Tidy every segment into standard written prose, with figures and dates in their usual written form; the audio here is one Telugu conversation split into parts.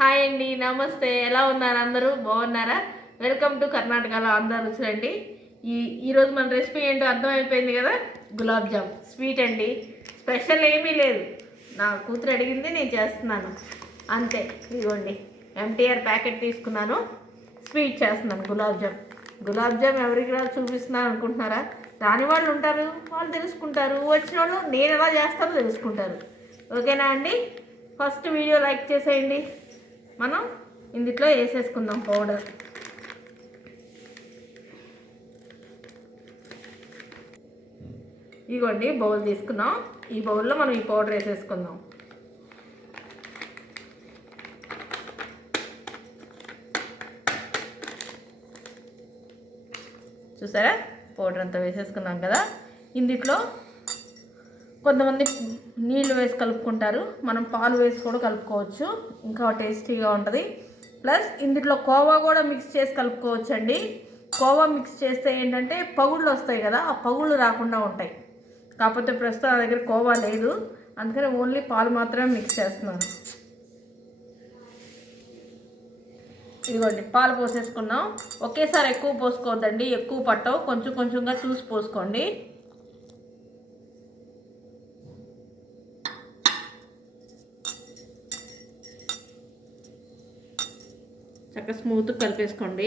హాయ్ అండి, నమస్తే. ఎలా ఉన్నారు? అందరూ బాగున్నారా? వెల్కమ్ టు కర్ణాటకలో అందరూ రుచులండి. ఈరోజు మన రెసిపీ ఏంటో అర్థమైపోయింది కదా. గులాబ్ జామ్ స్వీట్ అండి. స్పెషల్ ఏమీ లేదు, నా కూతురు అడిగింది నేను చేస్తున్నాను అంతే. ఇదిగోండి, ఎంటీఆర్ ప్యాకెట్ తీసుకున్నాను, స్వీట్ చేస్తున్నాను. గులాబ్ జామ్ ఎవరికి రాదు చూపిస్తున్నాను అనుకుంటున్నారా? రాని వాళ్ళు ఉంటారు, వాళ్ళు తెలుసుకుంటారు. వచ్చిన వాళ్ళు నేను ఎలా చేస్తానో తెలుసుకుంటారు. ఓకేనా అండి? ఫస్ట్ వీడియో లైక్ చేసేయండి. మనం ఇందులో వేసేసుకుందాం పౌడర్. ఇదిగోండి బౌల్ తీసుకున్నాం, ఈ బౌల్లో మనం ఈ పౌడర్ వేసేసుకుందాం. చూసారా, పౌడర్ అంతా వేసేసుకున్నాం కదా. ఇందులో కొంతమంది నీళ్ళు వేసి కలుపుకుంటారు, మనం పాలు వేసి కూడా కలుపుకోవచ్చు, ఇంకా టేస్టీగా ఉంటుంది. ప్లస్ ఇందులో కోవా కూడా మిక్స్ చేసి కలుపుకోవచ్చు అండి. కోవా మిక్స్ చేస్తే ఏంటంటే పగుళ్ళు వస్తాయి కదా, ఆ పగుళ్ళు రాకుండా ఉంటాయి. కాకపోతే ప్రస్తుతం నా దగ్గర కోవా లేదు, అందుకని ఓన్లీ పాలు మాత్రమే మిక్స్ చేస్తున్నాను. ఇదిగోండి, పాలు పోసేసుకున్నాం. ఒకేసారి ఎక్కువ పోసుకోవద్దండి, ఎక్కువ పట్టవు, కొంచెం కొంచెంగా చూసి పోసుకోండి. చక్కగా స్మూత్గా కలిపేసుకోండి.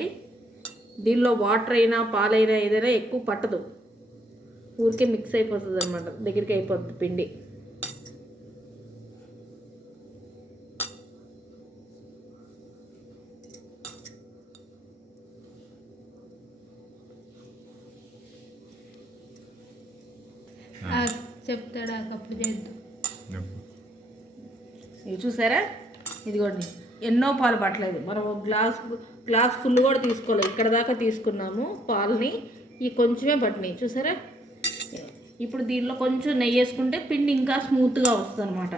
దీనిలో వాటర్ అయినా పాలైనా ఏదైనా ఎక్కువ పట్టదు, ఊరికే మిక్స్ అయిపోతుంది అనమాట, దగ్గరికి అయిపోతుంది పిండి. చెప్తాడా అప్పుడు చేద్దాం. ఇది చూసారా, ఇదిగోండి ఎన్నో పాలు పట్టలేదు, మనం గ్లాస్ ఫుల్ కూడా తీసుకోలేదు, ఇక్కడ దాకా తీసుకున్నాము పాలని. ఈ కొంచెమే పట్టినాయి చూసారా. ఇప్పుడు దీనిలో కొంచెం నెయ్యి వేసుకుంటే పిండి ఇంకా స్మూత్గా వస్తుంది అనమాట.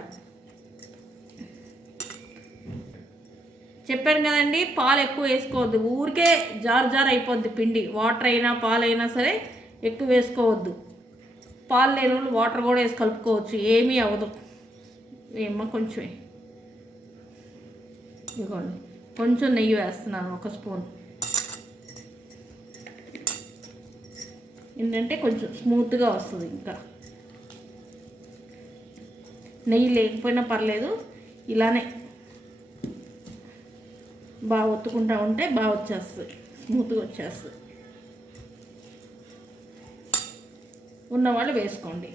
చెప్పాను కదండి, పాలు ఎక్కువ వేసుకోవద్దు, ఊరికే జారు అయిపోద్ది పిండి. వాటర్ అయినా పాలైనా సరే ఎక్కువ వేసుకోవద్దు. పాలు లేని వాళ్ళు వాటర్ కూడా వేసి కలుపుకోవచ్చు, ఏమీ అవ్వదు. ఏమో కొంచెమే. ఇదిగోండి, కొంచెం నెయ్యి వేస్తున్నాను, 1 స్పూన్. ఏంటంటే కొంచెం స్మూత్గా వస్తుంది. ఇంకా నెయ్యి లేకపోయినా పర్లేదు, ఇలానే బాగా ఒత్తుకుంటూ ఉంటే బాగా వచ్చేస్తుంది, స్మూత్గా వచ్చేస్తుంది. ఉన్నవాళ్ళు వేసుకోండి.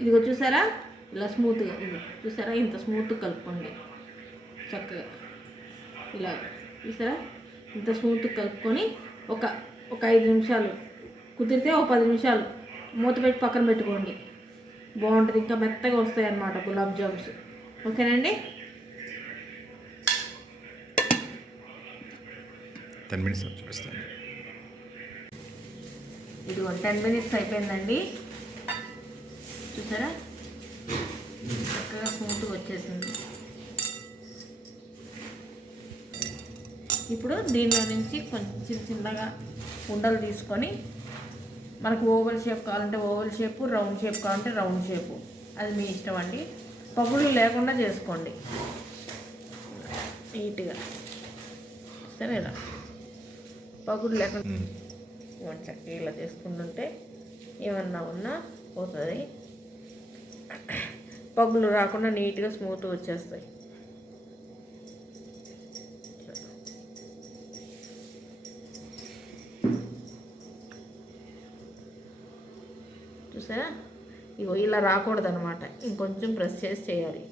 ఇదిగో చూసారా, ఇలా స్మూత్గా, ఇది చూసారా, ఇంత స్మూత్గా కలుపుకోండి చక్కగా. ఇలా చూసారా, ఇంత స్మూత్గా కలుపుకొని ఒక 5 నిమిషాలు, కుదిరితే 10 నిమిషాలు మూత పెట్టి పక్కన పెట్టుకోండి, బాగుంటుంది. ఇంకా మెత్తగా వస్తాయి అన్నమాట గులాబ్ జామ్స్. ఓకేనండి. 10 మినిట్స్ చూపిస్తాను. ఇది 10 మినిట్స్ అయిపోయిందండి. చూసారా, చక్కగా స్మూత్గా వచ్చేసింది. ఇప్పుడు దీనిలో నుంచి కొంచెం చిన్నగా ఉండలు తీసుకొని, మనకు ఓవల్ షేప్ కావాలంటే ఓవల్ షేపు, రౌండ్ షేప్ కావాలంటే రౌండ్ షేపు, అది మీ ఇష్టం అండి. పగుళ్ళు లేకుండా చేసుకోండి నీట్గా. సరేనా, పగుళ్ళు లేకుండా వంటకి ఇలా చేసుకుంటుంటే ఏమన్నా ఉన్నా పోతుంది, పగులు రాకుండా నీట్గా స్మూత్గా వచ్చేస్తాయి. చూసారా, ఇగో ఇలా రాకూడదు అనమాట, ఇంకొంచెం ప్రెస్ చేసి చేయాలి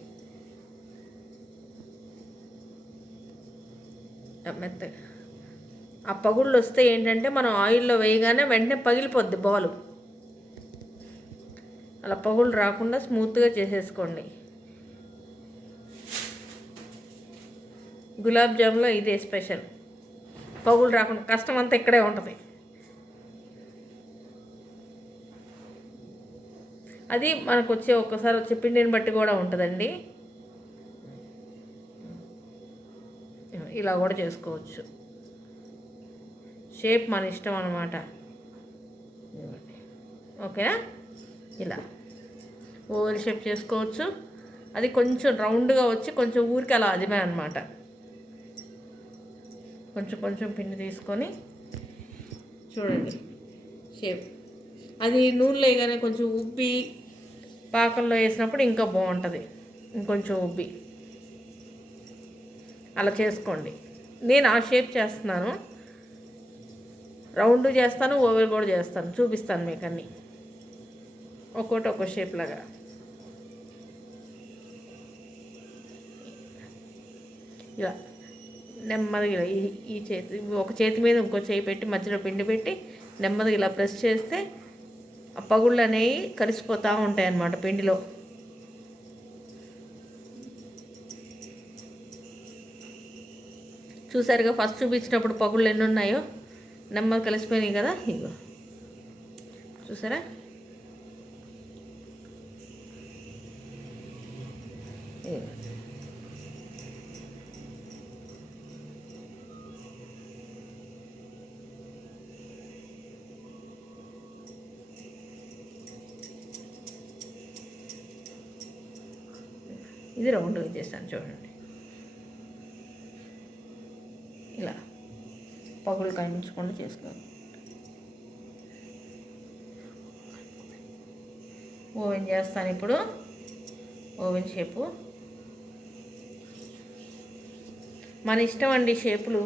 మెత్తగా. ఆ పగుళ్ళు వస్తే ఏంటంటే మనం ఆయిల్లో వేయగానే వెంటనే పగిలిపోద్ది బాలు. అలా పగుళ్ళు రాకుండా స్మూత్గా చేసేసుకోండి. గులాబ్ జామ్లో ఇదే స్పెషల్, పగుళ్ళు రాకుండా. కష్టం అంతా ఇక్కడే ఉంటుంది. అది మనకు ఒక్కసారి వచ్చే పిండిని బట్టి కూడా ఉంటుందండి. ఇలా కూడా చేసుకోవచ్చు, షేప్ మన ఇష్టం అన్నమాట. ఓకేనా? ఇలా ఓవెల్ షేప్ చేసుకోవచ్చు. అది కొంచెం రౌండ్గా వచ్చి కొంచెం ఊరికి అలా అదిమే అనమాట. కొంచెం కొంచెం పిండి తీసుకొని చూడండి షేప్. అది నూనెలో వేయగానే కొంచెం ఉబ్బి పాకంలో వేసినప్పుడు ఇంకా బాగుంటుంది, ఇంకొంచెం ఉబ్బి. అలా చేసుకోండి. నేను ఆ షేప్ చేస్తున్నాను, రౌండ్ చేస్తాను, ఓవెల్ కూడా చేస్తాను. చూపిస్తాను మీకు అన్నీ ఒక్కోటి ఒక్కో షేప్ లాగా. ఇలా నెమ్మదిగా ఇలా ఈ చేతి ఒక చేతి మీద ఇంకో చేయి పెట్టి మధ్యలో పిండి పెట్టి నెమ్మదిగా ఇలా ప్రెస్ చేస్తే ఆ పగుళ్ళు అనేవి కలిసిపోతూ ఉంటాయి అన్నమాట పిండిలో. చూసారుగా ఫస్ట్ చూపించినప్పుడు పగుళ్ళు ఎన్ని ఉన్నాయో నెమ్మది కలిసిపోయినాయి కదా. ఇగో చూసారా? ఇది రౌండ్గా చేస్తాను చూడండి. ఇలా పగులు కనిపించకుండా చేసుకోవాలి. ఓవెన్ చేస్తాను ఇప్పుడు. ఓవెన్ షేపు మన ఇష్టం అండి షేపులు.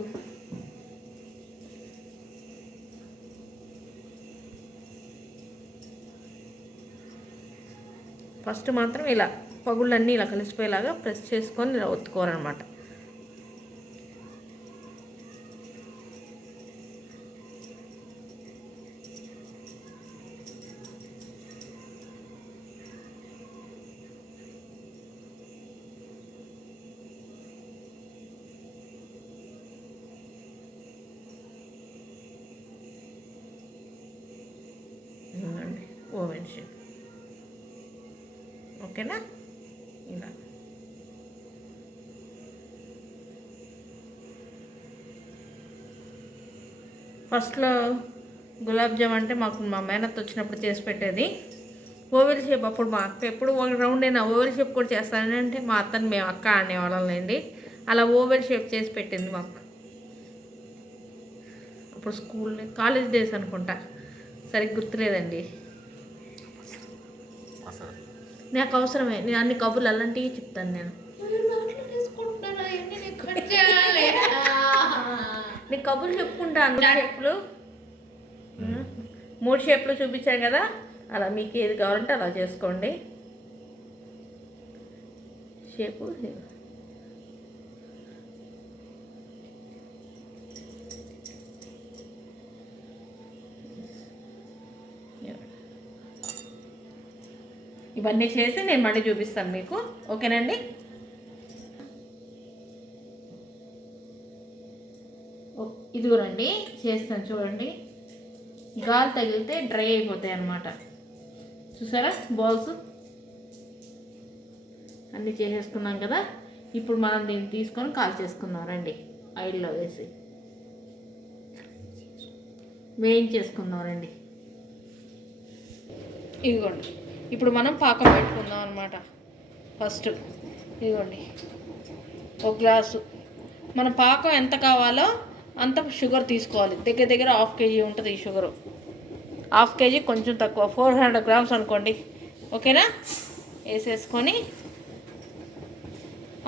ఫస్ట్ మాత్రం ఇలా పగుళ్ళన్నీ ఇలా కలిసిపోయేలాగా ప్రెస్ చేసుకొని ఇలా ఒత్తుకోవాలన్నమాట. ఓవెన్ షేప్ ఓకేనా? ఇలా ఫస్ట్లో గులాబ్ జామ్ అంటే మాకు మా మేనత్త వచ్చినప్పుడు చేసి పెట్టేది. ఓవెల్ షేప్ అప్పుడు మా అక్క ఎప్పుడు ఒక రౌండ్ అయినా ఓవెల్ షేప్ కూడా చేస్తానని అంటే మా అత్తని మేము అక్క అనేవాళ్ళండి. అలా ఓవెల్ షేప్ చేసి పెట్టింది మాకు. అప్పుడు స్కూల్ కాలేజ్ డేస్ అనుకుంటా, సరిగ్గా గుర్తులేదండి. నాకు అవసరమే, నేను అన్ని కబుర్లు అలాంటివి చెప్తాను. నేను కబుర్లు చెప్పుకుంటాను. షేప్లు 3 షేప్లు చూపించాను కదా, అలా మీకు ఏది కావాలంటే అలా చేసుకోండి. షేపు ఇవన్నీ చేసి నేను మళ్ళీ చూపిస్తాను మీకు. ఓకేనండి? ఇదిగోనండి చేస్తాను చూడండి. గాలి తగిలితే డ్రై అయిపోతాయి అన్నమాట. చూసారా బాల్స్ అన్నీ చేసేసుకున్నాం కదా. ఇప్పుడు మనం దీన్ని తీసుకొని కాల్ చేసుకుందాం రండి. ఆయిల్లో వేసి వేయించేసుకుందాం రండి. ఇదిగోండి ఇప్పుడు మనం పాకం పెట్టుకుందాం అన్నమాట. ఫస్ట్ ఇదిగోండి 1 గ్లాసు. మన పాకం ఎంత కావాలో అంత షుగర్ తీసుకోవాలి. దగ్గర దగ్గర 1/2 kg ఉంటుంది ఈ షుగరు. 1/2 kg కొంచెం తక్కువ, 400 grams అనుకోండి. ఓకేనా? వేసేసుకొని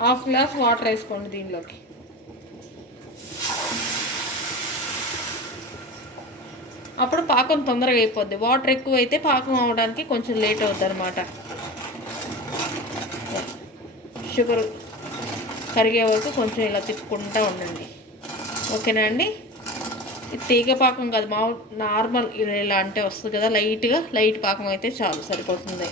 1/2 గ్లాస్ వాటర్ వేసుకోండి దీనిలోకి. అప్పుడు పాకం తొందరగా అయిపోద్ది. వాటర్ ఎక్కువ అయితే పాకం అవడానికి కొంచెం లేట్ అవుతుంది అన్నమాట. షుగర్ కరిగే వరకు కొంచెం ఇలా తిప్పుకుంటూ ఉండండి. ఓకేనా అండి? ఇది తీగ పాకం కాదు, నార్మల్ ఇలా అంటే వస్తుంది కదా, లైట్ పాకం అయితే చాలు, సరిపోతుంది.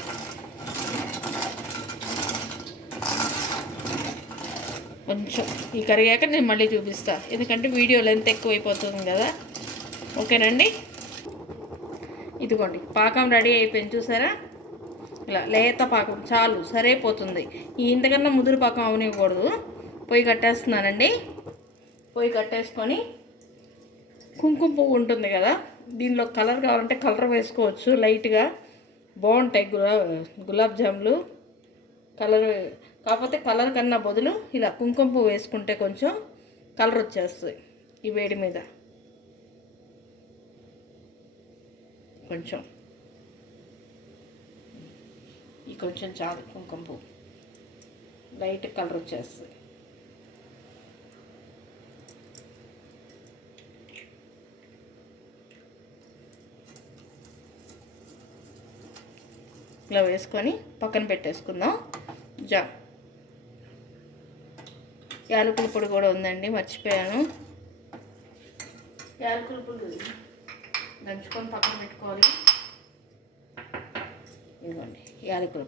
కొంచెం ఈ కరిగాక నేను మళ్ళీ చూపిస్తాను, ఎందుకంటే వీడియో లెంత్ ఎక్కువ అయిపోతుంది కదా. ఓకేనండి? ఇదిగోండి పాకం రెడీ అయిపోయింది చూసారా? ఇలా లేత పాకం చాలు, సరిపోతుంది. ఇంతకన్నా ముదురు పాకం అవనివ్వకూడదు. పొయ్యి కట్టేస్తున్నానండి. పొయ్యి కట్టేసుకొని కుంకుమ పువ్వు ఉంటుంది కదా, దీనిలో కలర్ కావాలంటే కలర్ వేసుకోవచ్చు లైట్గా, బాగుంటాయి గులాబ్ జాములు. కలర్ కాకపోతే కలర్ కన్నా బదులు ఇలా కుంకుమ పువ్వు వేసుకుంటే కొంచెం కలర్ వచ్చేస్తుంది. ఈ వేడి మీద కొంచెం ఈ కొంచెం చాలు, కుంకుమ పువ్వు లైట్ కలర్ వచ్చేస్తుంది. ఇలా వేసుకొని పక్కన పెట్టేసుకుందాం. యాలకుల పొడి కూడా ఉందండి, మర్చిపోయాను. యాలకుల పొడి దంచుకొని పక్కన పెట్టుకోవాలి. ఇదిగోండి యాలకుల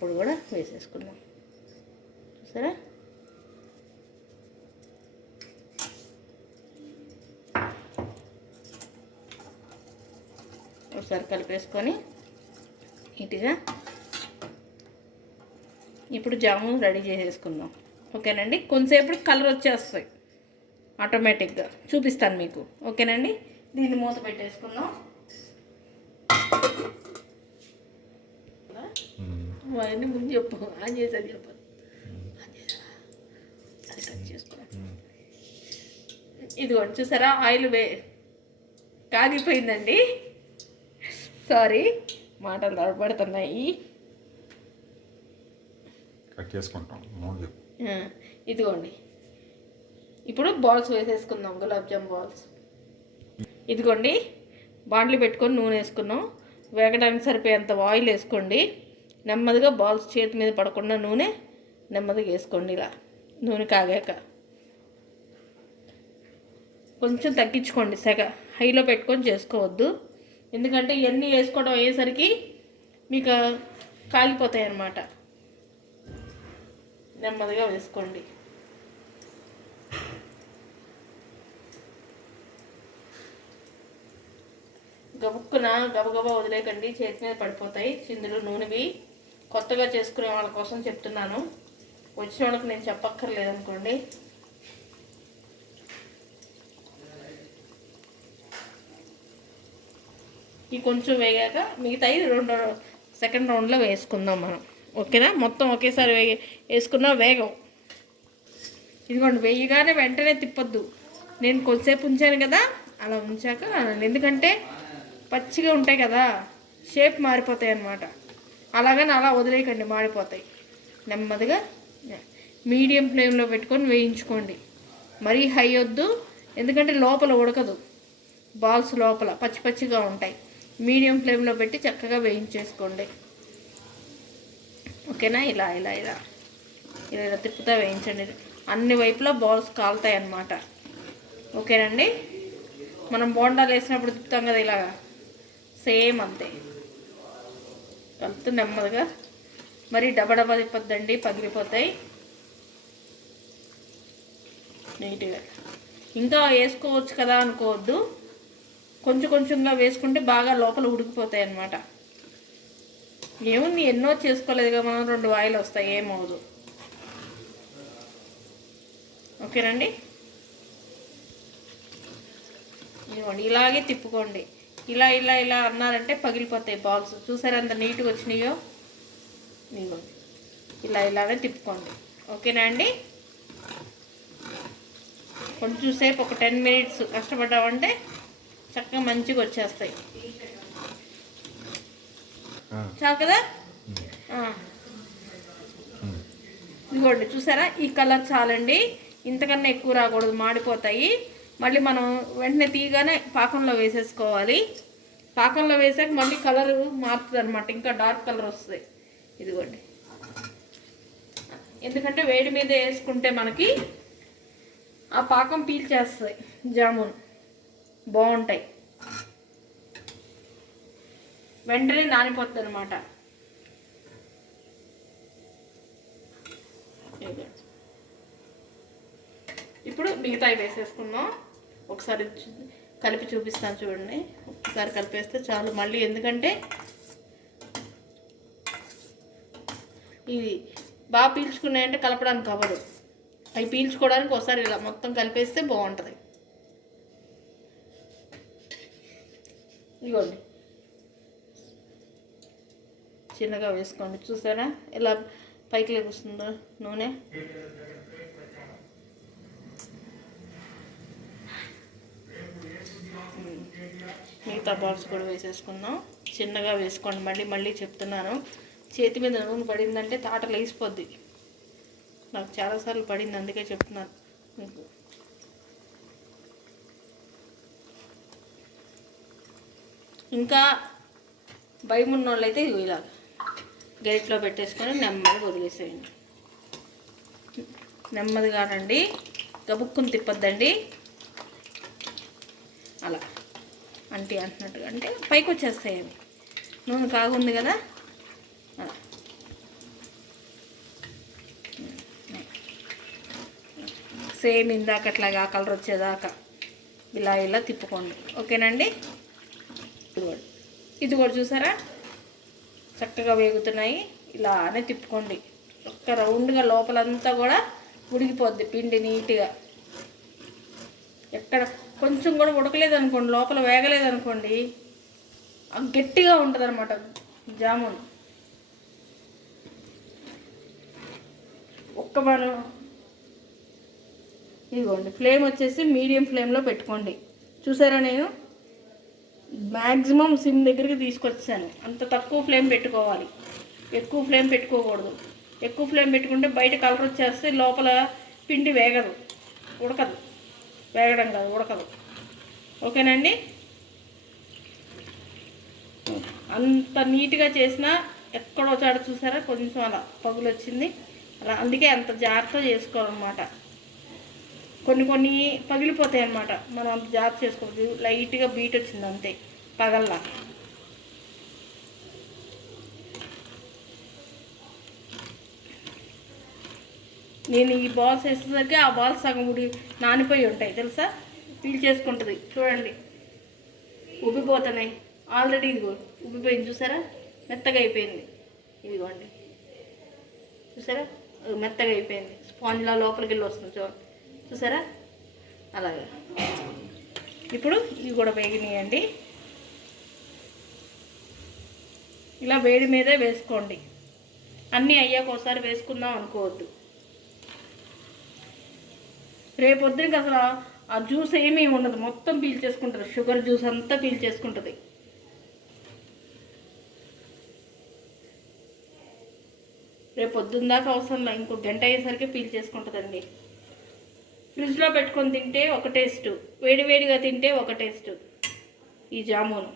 పొడి కూడా వేసేసుకుందాం. చూసారా? ఒకసారి కలిపేసుకొని నీట్గా ఇప్పుడు జామున్ రెడీ చేసేసుకుందాం. ఓకేనండి. కొంతసేపు కలర్ వచ్చేస్తాయి ఆటోమేటిక్గా, చూపిస్తాను మీకు. ఓకేనండి. దీన్ని మూత పెట్టేసుకుందాం. అవన్నీ ముందు చెప్పు, ఆన్ చేసేది చెప్పు. అది కట్ చేసుకున్నాం. ఇదిగోండి చూసారా, ఆయిల్ కాగిపోయిందండి. సారీ, మాటలు తడబడుతున్నాయి. కట్ చేసుకుంటాం. ఇదిగోండి ఇప్పుడు బాల్స్ వేసేసుకుందాం, గులాబ్ జామ్ బాల్స్. ఇదిగోండి బాండ్లు పెట్టుకొని నూనె వేసుకున్నాం. వేగడానికి సరిపోయేంత ఆయిల్ వేసుకోండి. నెమ్మదిగా బాల్స్ చేతి మీద పడకుండా నూనె నెమ్మదిగా వేసుకోండి. ఇలా నూనె కాగాక కొంచెం తగ్గించుకోండి, సెగ హైలో పెట్టుకొని చేసుకోవద్దు. ఎందుకంటే ఇవన్నీ వేసుకోవడం అయ్యేసరికి మీకు కాలిపోతాయి అన్నమాట. నెమ్మదిగా వేసుకోండి. గబుక్కున గబగబా వదిలేకండి, చేతి మీద పడిపోతాయి చిందులు నూనెవి. కొత్తగా చేసుకునే వాళ్ళ కోసం చెప్తున్నాను, వచ్చిన వాళ్ళకి నేను చెప్పక్కర్లేదు అనుకోండి. ఈ కొంచెం వేగాక మిగతాయి సెకండ్ రౌండ్లో వేసుకుందాం మనం. ఓకేనా? మొత్తం ఒకేసారి వేసుకున్నా వేగం. ఇదిగోండి, వేయగానే వెంటనే తిప్పొద్దు. నేను కొద్దిసేపు ఉంచాను కదా, అలా ఉంచాక, ఎందుకంటే పచ్చిగా ఉంటాయి కదా, షేప్ మారిపోతాయి అన్నమాట. అలాగని అలా వదిలేయకండి, మాడిపోతాయి. నెమ్మదిగా మీడియం ఫ్లేమ్లో పెట్టుకొని వేయించుకోండి. మరీ హై వద్దు, ఎందుకంటే లోపల ఉడకదు, బాల్స్ లోపల పచ్చి పచ్చిగా ఉంటాయి. మీడియం ఫ్లేమ్లో పెట్టి చక్కగా వేయించేసుకోండి. ఓకేనా? ఇలా ఇలా ఇలా ఇలా ఇలా తిప్పుతా వేయించండి. అన్ని వైపులా బాల్స్ కాలుతాయి అన్నమాట. ఓకేనండి. మనం బోండాలు వేసినప్పుడు తిప్పుతాం కదా, ఇలాగా సేమ్ అంతే కలుపుతూ నెమ్మదిగా. మరి డబడబా తిప్పొద్దండి, పగిలిపోతాయి. నీట్గా ఇంకా వేసుకోవచ్చు కదా అనుకోవద్దు, కొంచెం కొంచెంగా వేసుకుంటే బాగా లోపల ఉడికిపోతాయి అన్నమాట. ఏముంది, ఎన్నో చేసుకోలేదుగా మనం, 2 వాయిలు వస్తాయి, ఏమవుదు. ఓకేనండి. ఇదిగోండి ఇలాగే తిప్పుకోండి. ఇలా ఇలా ఇలా అన్నారంటే పగిలిపోతాయి బాల్స్. చూసారా ఎంత నీట్గా వచ్చినాయో? ఇదిగోండి ఇలా ఇలానే తిప్పుకోండి. ఓకేనా అండి? కొంచెం సేపు ఒక 10 మినిట్స్ కష్టపడ్డామంటే చక్కగా మంచిగా వచ్చేస్తాయి. చాలు కదా? ఇదిగోండి చూసారా, ఈ కలర్ చాలండి, ఇంతకన్నా ఎక్కువ రాకూడదు, మాడిపోతాయి. మళ్ళీ మనం వెంటనే తీయగానే పాకంలో వేసేసుకోవాలి. పాకంలో వేసాక మళ్ళీ కలర్ మారుతుంది అనమాట, ఇంకా డార్క్ కలర్ వస్తుంది. ఇదిగోండి, ఎందుకంటే వేడి మీద వేసుకుంటే మనకి ఆ పాకం పీల్చేస్తాయి, జామున్ బాగుంటాయి. వెంటనే నానిపోతుంది అనమాట. ఇప్పుడు మిగతాయి వేసేసుకుందాం. ఒకసారి కలిపి చూపిస్తాను చూడండి. ఒకసారి కలిపేస్తే చాలు మళ్ళీ, ఎందుకంటే ఇది బాగా పీల్చుకున్నాయంటే కలపడానికి అవ్వదు. అవి పీల్చుకోవడానికి ఒకసారి ఇలా మొత్తం కలిపేస్తే బాగుంటుంది. ఇదిగోండి చిన్నగా వేసుకోండి. చూసారా ఎలా పైకి లేకొస్తుందో నూనె. మిగతా బాల్స్ కూడా వేసేసుకుందాం. చిన్నగా వేసుకోండి. మళ్ళీ మళ్ళీ చెప్తున్నాను, చేతి మీద నూనె పడిందంటే తాటలు వేసిపోద్ది. నాకు చాలాసార్లు పడింది, అందుకే చెప్తున్నాను మీకు. ఇంకా భయం ఉన్న వాళ్ళు అయితే ఇలా గరిట్లో పెట్టేసుకొని నెమ్మదిగా వదిలేసేయండి. నెమ్మదిగా రండి, గబుక్కుని తిప్పొద్దండి. అలా అంటున్నట్టుగా అంటే పైకి వచ్చేస్తాయి అవి. నూనె కాగుంది కదా, అలా సేమ్ ఇందాకట్లాగా ఆ కలర్ వచ్చేదాకా ఇలా ఇలా తిప్పుకోండి. ఓకేనండి. ఇది కూడా చూసారా చక్కగా వేగుతున్నాయి. ఇలానే తిప్పుకోండి. ఒక్క రౌండ్గా లోపలంతా కూడా ఉడికిపోద్ది పిండి నీట్గా. ఎక్కడ కొంచెం కూడా ఉడకలేదనుకోండి, లోపల వేగలేదనుకోండి, గట్టిగా ఉంటుంది అనమాట జామున్. ఒక్క మనం ఇదిగోండి ఫ్లేమ్ వచ్చేసి మీడియం ఫ్లేమ్లో పెట్టుకోండి. చూసారా నేను మ్యాక్సిమం సిమ్ దగ్గరికి తీసుకొచ్చాను. అంత తక్కువ ఫ్లేమ్ పెట్టుకోవాలి, ఎక్కువ ఫ్లేమ్ పెట్టుకోకూడదు. ఎక్కువ ఫ్లేమ్ పెట్టుకుంటే బయట కలర్ వచ్చేస్తే లోపల పిండి వేగదు, ఉడకదు. వేగడం కాదు, ఉడకదు. ఓకేనండి. అంత నీట్గా చేసినా ఎక్కడో చాట చూసారా కొంచెం అలా పగులు వచ్చింది. అలా అందుకే అంత జాగ్రత్త చేసుకోవాలన్నమాట. కొన్ని పగిలిపోతాయి అన్నమాట, మనం అంత జాగ్రత్త చేసుకోవద్దు. లైట్గా బీట్ వచ్చింది అంతే, పగల్లా. నేను ఈ బాల్స్ వేసేసరికి ఆ బాల్స్ సగం నానిపోయి ఉంటాయి తెలుసా, పీల్ చేసుకుంటుంది. చూడండి ఉబ్బిపోతున్నాయి ఆల్రెడీ. ఇదిగో ఉబ్బిపోయింది చూసారా, మెత్తగా అయిపోయింది. ఇదిగోండి చూసారా మెత్తగా అయిపోయింది, స్పాంజ్లా లోపలికి వెళ్ళి వస్తుంది. చూసారా అలాగా. ఇప్పుడు ఇవి కూడా వేగినాయండి. ఇలా వేడి మీదే వేసుకోండి. అన్నీ అయ్యాక ఒకసారి వేసుకుందాం అనుకోవద్దు. రేపొద్దునకి అసలు ఆ జ్యూస్ ఏమీ ఉండదు, మొత్తం పీల్ చేసుకుంటుంది. షుగర్ జ్యూస్ అంతా పీల్ చేసుకుంటుంది. రేపొద్దున దాకా అవసరం లేదు, ఇంకో గంట అయ్యేసరికి పీల్ చేసుకుంటుందండి. ఫ్రిడ్జ్లో పెట్టుకొని తింటే ఒక టేస్టు, వేడివేడిగా తింటే ఒక టేస్టు ఈ జామున్.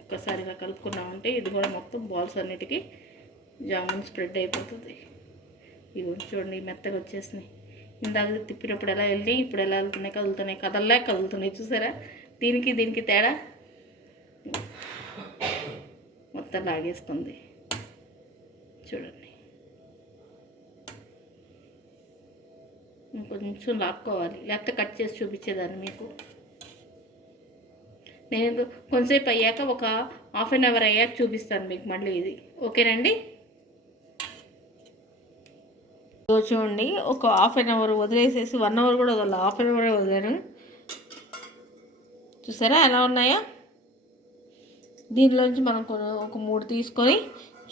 ఒక్కసారిగా కలుపుకున్నామంటే ఇది కూడా మొత్తం బాల్స్ అన్నిటికీ జామున్ స్ప్రెడ్ అయిపోతుంది. ఇవి చూడండి మెత్తగా వచ్చేసినాయి. ఇందాక తిప్పినప్పుడు ఎలా వెళ్ళినాయి, ఇప్పుడు ఎలా వెళ్తున్నాయి, కదులుతున్నాయి. కదులుతున్నాయి చూసారా. దీనికి తేడా మొత్తం లాగేస్తుంది చూడండి. ఇంకొంచెం లాక్కోవాలి, లేకపోతే కట్ చేసి చూపించేదాన్ని మీకు. నేను కొంతసేపు అయ్యాక ఒక హాఫ్ అన్ అవర్ అయ్యాక చూపిస్తాను మీకు మళ్ళీ ఇది. ఓకేనండి. చూడండి ఒక హాఫ్ అన్ అవర్ వదిలేసేసి, 1 అవర్ కూడా వదల, హాఫ్ అన్ అవర్ వదిలేను. చూసారా ఎలా ఉన్నాయో. దీనిలోంచి మనం ఒక 3 తీసుకొని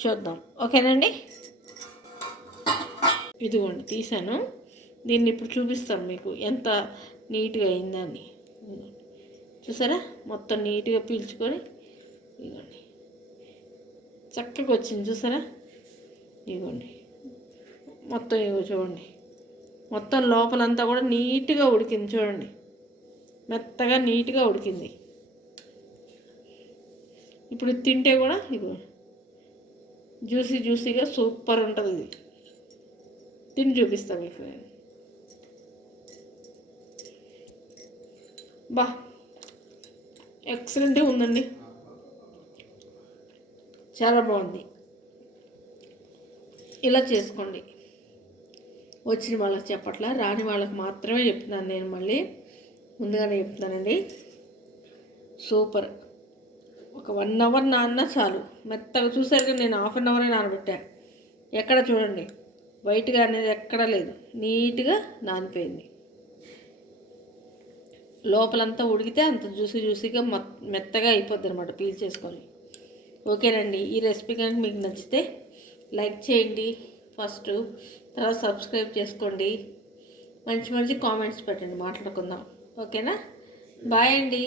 చూద్దాం. ఓకేనండి. ఇదిగోండి తీసాను. దీన్ని ఇప్పుడు చూపిస్తాను మీకు ఎంత నీట్గా అయిందని. చూసారా మొత్తం నీట్గా పీల్చుకొని ఇదిగోండి చక్కగా వచ్చింది. చూసారా ఇదిగోండి మొత్తం ఇగో చూడండి, మొత్తం లోపలంతా కూడా నీట్గా ఉడికింది. చూడండి మెత్తగా నీట్గా ఉడికింది. ఇప్పుడు తింటే కూడా ఇగో జ్యూసీగా సూపర్ ఉంటుంది. ఇది తిని చూపిస్తాను మీకు నేను. బా ఎక్సలెంట్గా ఉందండి, చాలా బాగుంది. ఇలా చేసుకోండి. వచ్చిన వాళ్ళకి చెప్పట్లా, రాని వాళ్ళకి మాత్రమే చెప్తున్నాను నేను. మళ్ళీ ముందుగానే చెప్తున్నానండి. సూపర్. ఒక 1 అవర్ నాన్న చాలు మెత్తగా. చూసారుగా నేను హాఫ్ అన్ అవరే నానబెట్టా. ఎక్కడ చూడండి వైట్గా అనేది ఎక్కడా లేదు, నీట్గా నానిపోయింది. లోపలంతా ఉడికితే అంత జ్యూసీగా మెత్తగా అయిపోద్ది అనమాట, పీల్ చేసుకొని. ఓకేనండి, ఈ రెసిపీ కనుక మీకు నచ్చితే లైక్ చేయండి ఫస్ట్, తర్వాత సబ్స్క్రైబ్ చేసుకోండి, మంచి మంచి కామెంట్స్ పెట్టండి, మాట్లాడుకుందాం. ఓకేనా? బాయ్ అండి.